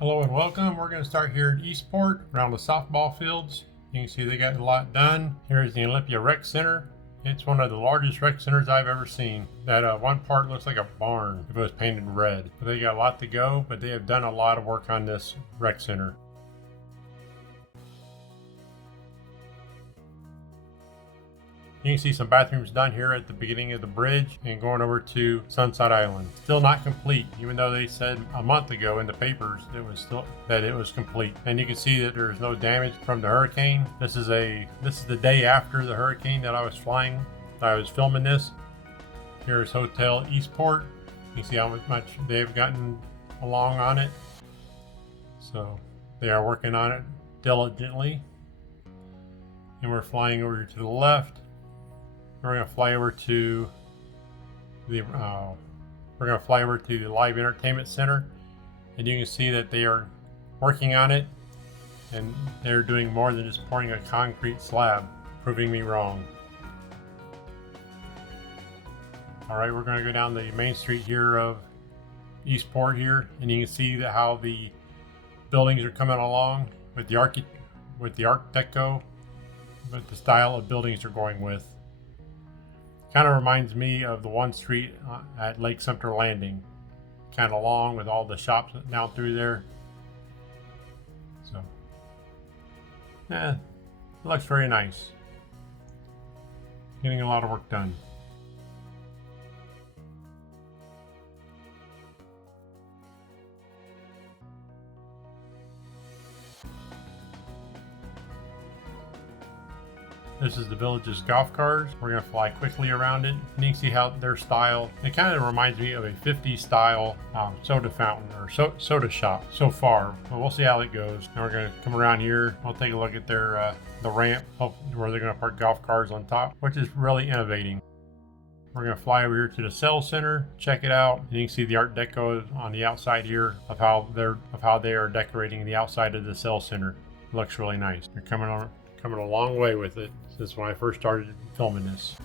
Hello and welcome. We're going to start here at Eastport around the softball fields. You can see they got a lot done. Here's the Olympia Rec Center. It's one of the largest rec centers I've ever seen. That one part looks like a barn if it was painted red. But they got a lot to go, but they have done a lot of work on this rec center. You can see some bathrooms done here at the beginning of the bridge and going over to Sunset Island. Still not complete, even though they said a month ago in the papers it was complete. And you can see that there's no damage from the hurricane. This is the day after the hurricane that I was filming this. Here's Hotel Eastport. You can see how much they've gotten along on it. So they are working on it diligently. And we're flying over to the left. We're going to fly over to the Live Entertainment Center, and you can see that they are working on it, and they're doing more than just pouring a concrete slab, proving me wrong. All right, we're going to go down the main street here of Eastport here, and you can see how the buildings are coming along with the Art Deco, with the style of buildings they're going with. Kind of reminds me of the one street at Lake Sumter Landing. Kind of long with all the shops down through there. So, it looks very nice. Getting a lot of work done. This is the village's golf cars. We're going to fly quickly around it. And you can see how their style, it kind of reminds me of a 50s style soda fountain or soda shop so far. But we'll see how it goes. Now we're going to come around here. We'll take a look at their the ramp where they're going to park golf cars on top, which is really innovating. We're going to fly over here to the sales center, check it out, and you can see the Art Deco on the outside here of how they are decorating the outside of the sales center. It looks really nice. They're coming a long way with it since when I first started filming this.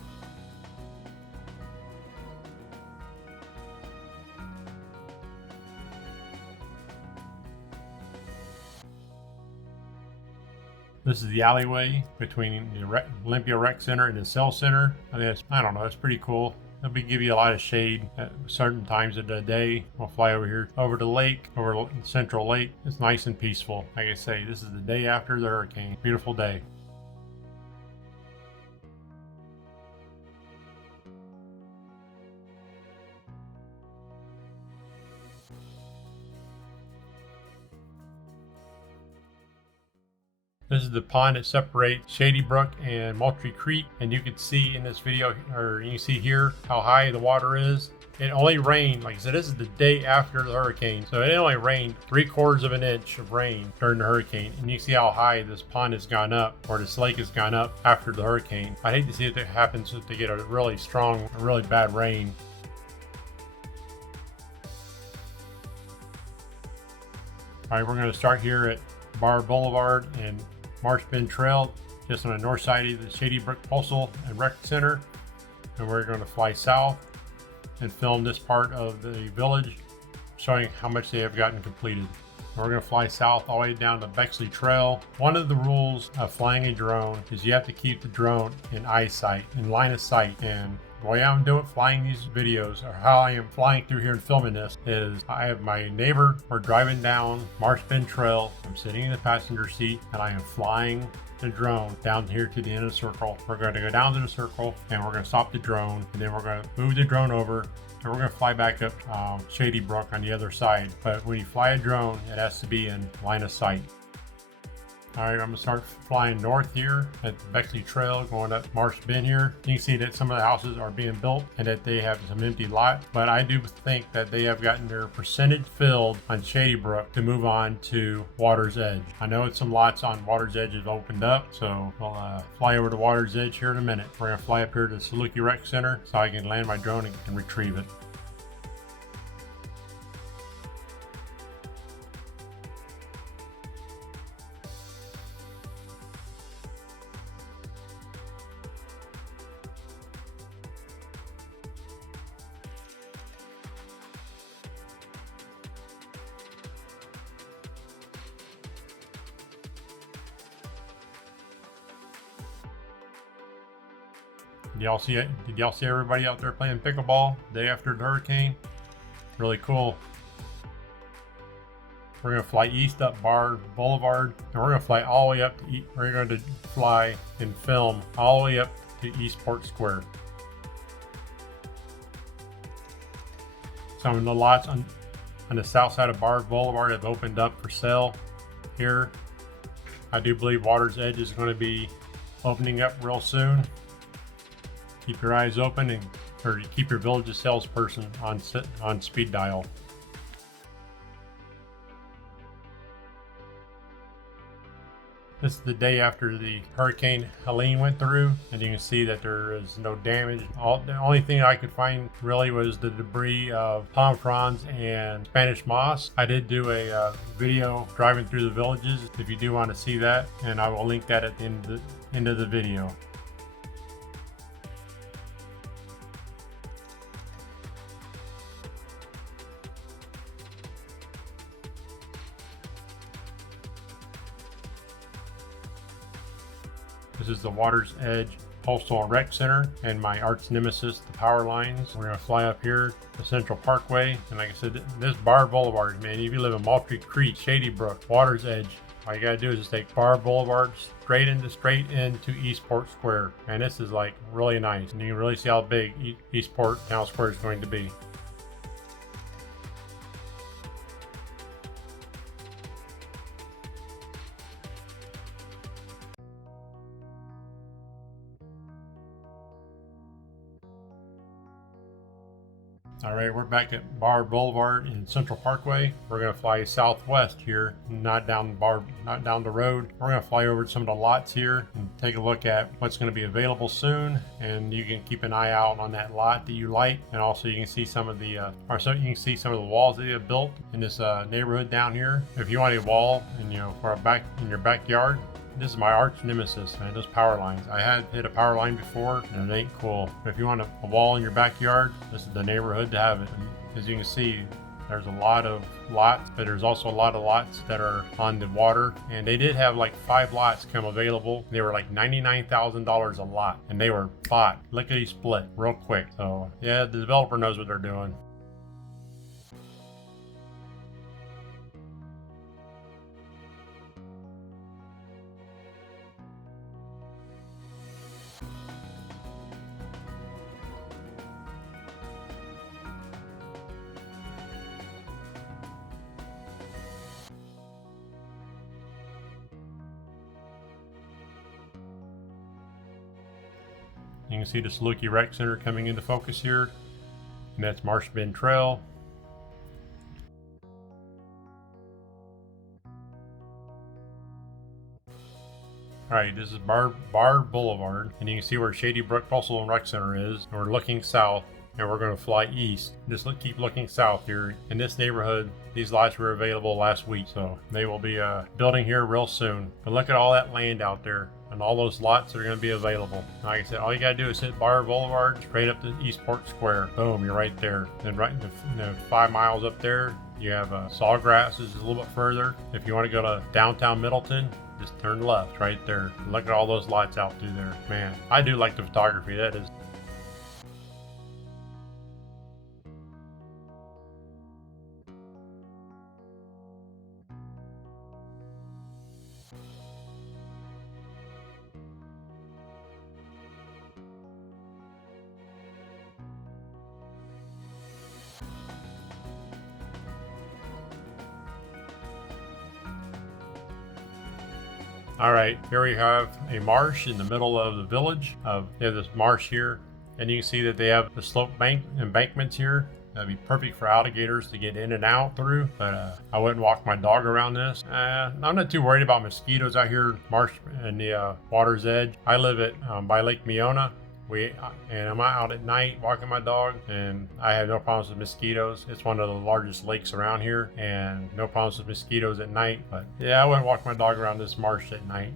This is the alleyway between the Olympia Rec Center and the Cell Center. I don't know, it's pretty cool. It'll give you a lot of shade at certain times of the day. We'll fly over here, over the lake, over Central Lake. It's nice and peaceful. Like I say, this is the day after the hurricane. Beautiful day. This is the pond that separates Shady Brook and Moultrie Creek, and you can see in this video, or you can see here, how high the water is. It only rained, like I said, this is the day after the hurricane, so it only rained 3/4 of an inch of rain during the hurricane, and you can see how high this pond has gone up, or this lake has gone up after the hurricane. I hate to see if it happens if they get a really strong, really bad rain. All right, we're going to start here at Bar Boulevard and Marsh Bend Trail, just on the north side of the Shady Brook Postal and Rec Center. And we're going to fly south and film this part of the village, showing how much they have gotten completed. And we're going to fly south all the way down to Bexley Trail. One of the rules of flying a drone is you have to keep the drone in line of sight. And the way I'm flying these videos, or how I am flying through here and filming this, is I have my neighbor, we're driving down Marsh Bend Trail, I'm sitting in the passenger seat, and I am flying the drone down here to the end of the circle. We're going to go down to the circle, and we're going to stop the drone, and then we're going to move the drone over, and we're going to fly back up Shady Brook on the other side. But when you fly a drone, it has to be in line of sight. All right, I'm going to start flying north here at the Bexley Trail, going up Marsh Bend here. You can see that some of the houses are being built and that they have some empty lot, but I do think that they have gotten their percentage filled on Shady Brook to move on to Water's Edge. I know some lots on Water's Edge have opened up, so we'll fly over to Water's Edge here in a minute. We're going to fly up here to the Saluki Rec Center so I can land my drone and retrieve it. Did y'all see everybody out there playing pickleball the day after the hurricane? Really cool. We're going to fly east up Bar Boulevard, and we're going to fly all the way up to we're going to fly and film all the way up to Eastport Square. Some of the lots on the south side of Bar Boulevard have opened up for sale here. I do believe Water's Edge is going to be opening up real soon. Keep your eyes open or keep your village's salesperson on speed dial. This is the day after the Hurricane Helene went through, and you can see that there is no damage. The only thing I could find really was the debris of palm fronds and Spanish moss. I did do a video driving through the villages if you do want to see that, and I will link that at the end of the video. This is the Water's Edge Postal and Rec Center and my arch nemesis, the power lines. We're going to fly up here to Central Parkway. And like I said, this Bar Boulevard, man, if you live in Moultrie Creek, Shady Brook, Water's Edge, all you got to do is just take Bar Boulevard straight into Eastport Square. And this is like really nice. And you can really see how big Eastport Town Square is going to be. All right, we're back at Bar Boulevard in Central Parkway. We're going to fly southwest here, not down the road. We're going to fly over to some of the lots here and take a look at what's going to be available soon. And you can keep an eye out on that lot that you like. And also you can see some of the walls that they have built in this neighborhood down here. If you want a wall in your backyard. This is my arch nemesis, man, those power lines. I had hit a power line before, and it ain't cool. But if you want a wall in your backyard, this is the neighborhood to have it. And as you can see, there's a lot of lots, but there's also a lot of lots that are on the water. And they did have like 5 lots come available. They were like $99,000 a lot, and they were bought lickety split real quick. So yeah, the developer knows what they're doing. You can see the Saluki Rec Center coming into focus here, and that's Marsh Bend Trail. Alright, this is Bar Boulevard, and you can see where Shady Brook Postal and Rec Center is. And we're looking south, and we're going to fly east. Just keep looking south here. In this neighborhood, these lots were available last week, so they will be building here real soon. But look at all that land out there and all those lots that are going to be available. Like I said, all you got to do is hit Bar Boulevard straight up to Eastport Square. Boom, you're right there. Then right 5 miles up there, you have Sawgrass is a little bit further. If you want to go to downtown Middleton, just turn left right there. Look at all those lights out through there. Man, I do like the photography. That is. All right, here we have a marsh in the middle of the village. They have this marsh here, and you can see that they have the slope embankments here. That'd be perfect for alligators to get in and out through, but I wouldn't walk my dog around this. I'm not too worried about mosquitoes out here, marsh and the Water's Edge. I live at by Lake Meona. And I'm out at night walking my dog, and I have no problems with mosquitoes. It's one of the largest lakes around here, and no problems with mosquitoes at night. But yeah, I wouldn't walk my dog around this marsh at night.